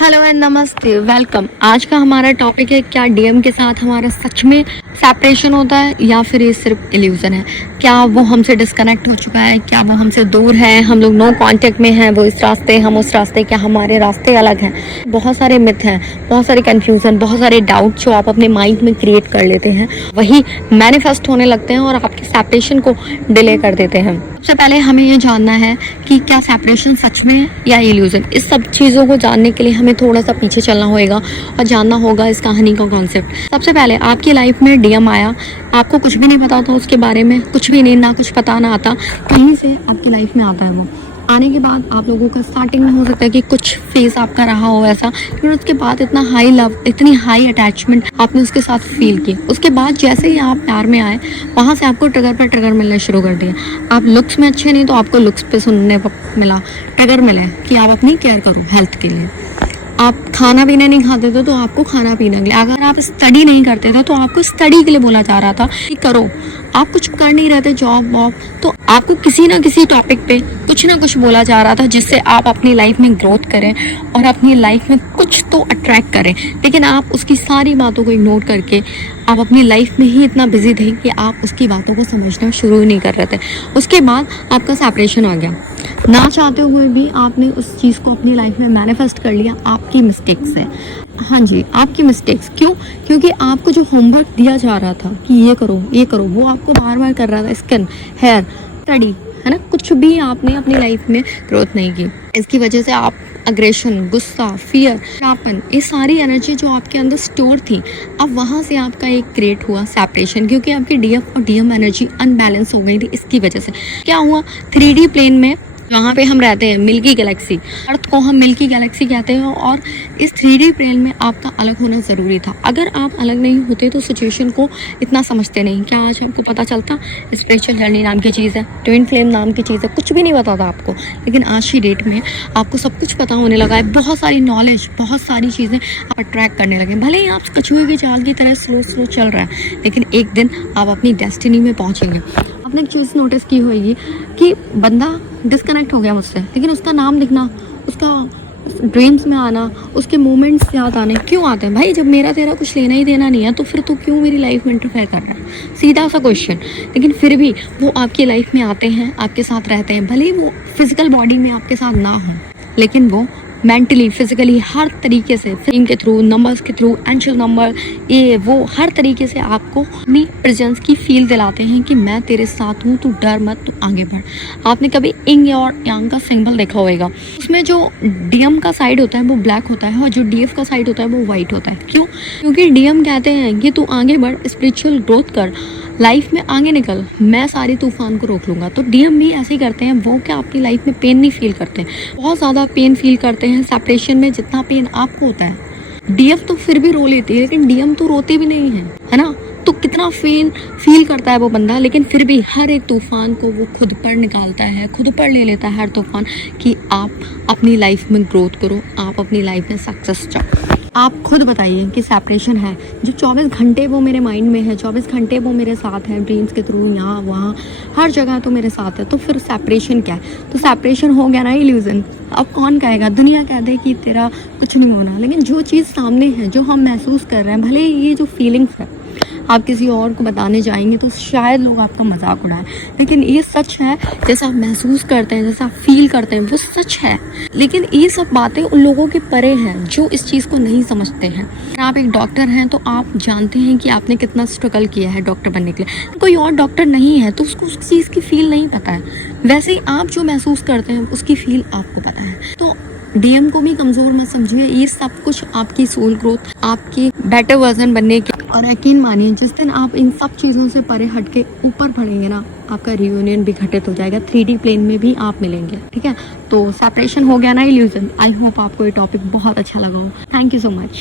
Hello and नमस्ते, welcome. आज का हमारा टॉपिक है, क्या डीएम के साथ हमारा सच में सेपरेशन होता है या फिर ये सिर्फ इल्यूजन है। क्या वो हमसे डिस्कनेक्ट हो चुका है, क्या वो हमसे दूर है, हम लोग नो कांटेक्ट में हैं, वो इस रास्ते हम उस रास्ते, क्या हमारे रास्ते अलग हैं। बहुत सारे मिथ हैं, बहुत सारे कन्फ्यूज़न, बहुत सारे डाउट जो आप अपने माइंड में क्रिएट कर लेते हैं, वही मैनिफेस्ट होने लगते हैं और आपके सेपरेशन को डिले कर देते हैं। सबसे पहले हमें ये जानना है कि क्या सेपरेशन सच में है या इल्यूजन। इस सब चीज़ों को जानने के लिए हमें थोड़ा सा पीछे चलना होगा और जानना होगा इस कहानी का कॉन्सेप्ट। सबसे पहले आपकी लाइफ में डीएम आया, आपको कुछ भी नहीं पता था उसके बारे में, कुछ भी नहीं, ना कुछ पता ना आता, कहीं से आपकी लाइफ में आता है। वो आने के बाद आप लोगों का स्टार्टिंग में हो सकता है कि कुछ फेस आपका रहा हो ऐसा, फिर उसके बाद इतना हाई लव, इतनी हाई अटैचमेंट आपने उसके साथ फील की। उसके बाद जैसे ही आप प्यार में आए, वहाँ से आपको ट्रिगर पर ट्रिगर मिलने शुरू कर दिए। आप लुक्स में अच्छे नहीं तो आपको लुक्स पे सुनने पर मिला, ट्रिगर मिले कि आप अपनी केयर करो हेल्थ के लिए। आप खाना पीना नहीं खाते थे तो आपको खाना पीना के लिए, अगर आप स्टडी नहीं करते थे तो आपको स्टडी के लिए बोला जा रहा था कि करो। आप कुछ कर नहीं रहे थे जॉब वॉब, तो आपको किसी ना किसी टॉपिक पे कुछ ना कुछ बोला जा रहा था जिससे आप अपनी लाइफ में ग्रोथ करें और अपनी लाइफ में कुछ तो अट्रैक्ट करें। लेकिन आप उसकी सारी बातों को इग्नोर करके आप अपनी लाइफ में ही इतना बिजी थे कि आप उसकी बातों को समझना शुरू ही नहीं कर रहे थे। उसके बाद आपका सेपरेशन आ गया, ना चाहते हुए भी आपने उस चीज़ को अपनी लाइफ में मैनिफेस्ट कर लिया। आपकी मिस्टेक्स है, हाँ जी, आपकी मिस्टेक्स। क्यों? क्योंकि आपको जो होमवर्क दिया जा रहा था कि ये करो ये करो, वो आपको बार बार कर रहा था। स्किन, हेयर, स्टडी, है ना, कुछ भी आपने अपनी लाइफ में ग्रोथ नहीं की। इसकी वजह से आप अग्रेशन, गुस्सा, फियर, शापन, ये सारी एनर्जी जो आपके अंदर स्टोर थी, अब वहाँ से आपका एक क्रिएट हुआ सेपरेशन, क्योंकि आपकी डीएफ और डीएम एनर्जी अनबैलेंस हो गई थी। इसकी वजह से क्या हुआ, 3D प्लेन में जहाँ पे हम रहते हैं, मिल्की गैलेक्सी, अर्थ को हम मिल्की गैलेक्सी कहते हैं, और इस 3D प्लेन में आपका अलग होना ज़रूरी था। अगर आप अलग नहीं होते तो सिचुएशन को इतना समझते नहीं। क्या आज आपको पता चलता स्पिरिचुअल जर्नी नाम की चीज़ है, ट्विन फ्लेम नाम की चीज़ है, कुछ भी नहीं पता था आपको। लेकिन आज की डेट में आपको सब कुछ पता होने लगा है, बहुत सारी नॉलेज, बहुत सारी चीज़ें आप अट्रैक्ट करने लगे। भले ही आप कछुए की चाल की तरह स्लो स्लो चल रहा है, लेकिन एक दिन आप अपनी डेस्टिनी में पहुँचेंगे। आपने एक चीज़ नोटिस की होगी कि बंदा डिस्कनेक्ट हो गया मुझसे, लेकिन उसका नाम दिखना, उसका ड्रीम्स में आना, उसके मोमेंट्स याद आने क्यों आते हैं? भाई, जब मेरा तेरा कुछ लेना ही देना नहीं है तो फिर तो क्यों मेरी लाइफ में इंटरफेयर कर रहा है? सीधा सा क्वेश्चन। लेकिन फिर भी वो आपकी लाइफ में आते हैं, आपके साथ रहते हैं। भले ही वो फिजिकल बॉडी में आपके साथ ना हो, लेकिन वो मेंटली, फिजिकली, हर तरीके से, फिल्म के थ्रू, नंबर्स के थ्रू, एंशियल नंबर, ये वो, हर तरीके से आपको अपनी प्रेजेंस की फील दिलाते हैं कि मैं तेरे साथ हूँ, तू डर मत, तू आगे बढ़। आपने कभी इंग और यांग का सिंबल देखा होगा, उसमें जो डीएम का साइड होता है वो ब्लैक होता है और जो डीएफ का साइड होता है वो वाइट होता है। क्यों? क्योंकि डीएम कहते हैं कि तू आगे बढ़, स्पिरिचुअल ग्रोथ कर, लाइफ में आगे निकल, मैं सारी तूफान को रोक लूँगा। तो डीएम भी ऐसे ही करते हैं। वो क्या अपनी लाइफ में पेन नहीं फील करते, बहुत ज़्यादा पेन फील करते हैं सेपरेशन में, जितना पेन आपको होता है। डीएफ तो फिर भी रो लेती है, लेकिन डीएम तो रोते भी नहीं है ना। तो कितना पेन फील करता है वो बंदा, लेकिन फिर भी हर एक तूफान को वो खुद पर निकालता है, खुद पर ले लेता है हर तूफान, कि आप अपनी लाइफ में ग्रोथ करो, आप अपनी लाइफ में सक्सेस चाहो। आप खुद बताइए कि सेपरेशन है जो 24 घंटे वो मेरे माइंड में है, 24 घंटे वो मेरे साथ है, ड्रीम्स के थ्रू, यहाँ वहाँ हर जगह तो मेरे साथ है, तो फिर सेपरेशन क्या है? तो सेपरेशन हो गया ना इल्यूजन। अब कौन कहेगा, दुनिया कह दे कि तेरा कुछ नहीं होना, लेकिन जो चीज़ सामने है, जो हम महसूस कर रहे हैं, भले ये जो फीलिंग्स है आप किसी और को बताने जाएंगे तो शायद लोग आपका मजाक उड़ाएं, लेकिन ये सच है। जैसा आप महसूस करते हैं, जैसा आप फील करते हैं, वो सच है। लेकिन ये सब बातें उन लोगों के परे हैं जो इस चीज़ को नहीं समझते हैं। अगर आप एक डॉक्टर हैं तो आप जानते हैं कि आपने कितना स्ट्रगल किया है डॉक्टर बनने के लिए। कोई और डॉक्टर नहीं है तो उसको उस चीज़ की फील नहीं पता है। वैसे ही आप जो महसूस करते हैं उसकी फील आपको पता है। तो डीएम को भी कमज़ोर मत समझिए, ये सब कुछ आपकी सोल ग्रोथ, आपकी बेटर वर्जन बनने के। और यकीन मानिए, जिस दिन आप इन सब चीज़ों से परे हट के ऊपर बढ़ेंगे ना, आपका रियूनियन भी घटित हो जाएगा, 3D प्लेन में भी आप मिलेंगे। ठीक है, तो सेपरेशन हो गया ना इल्यूजन। आई होप आपको ये टॉपिक बहुत अच्छा लगा हो। Thank you so much.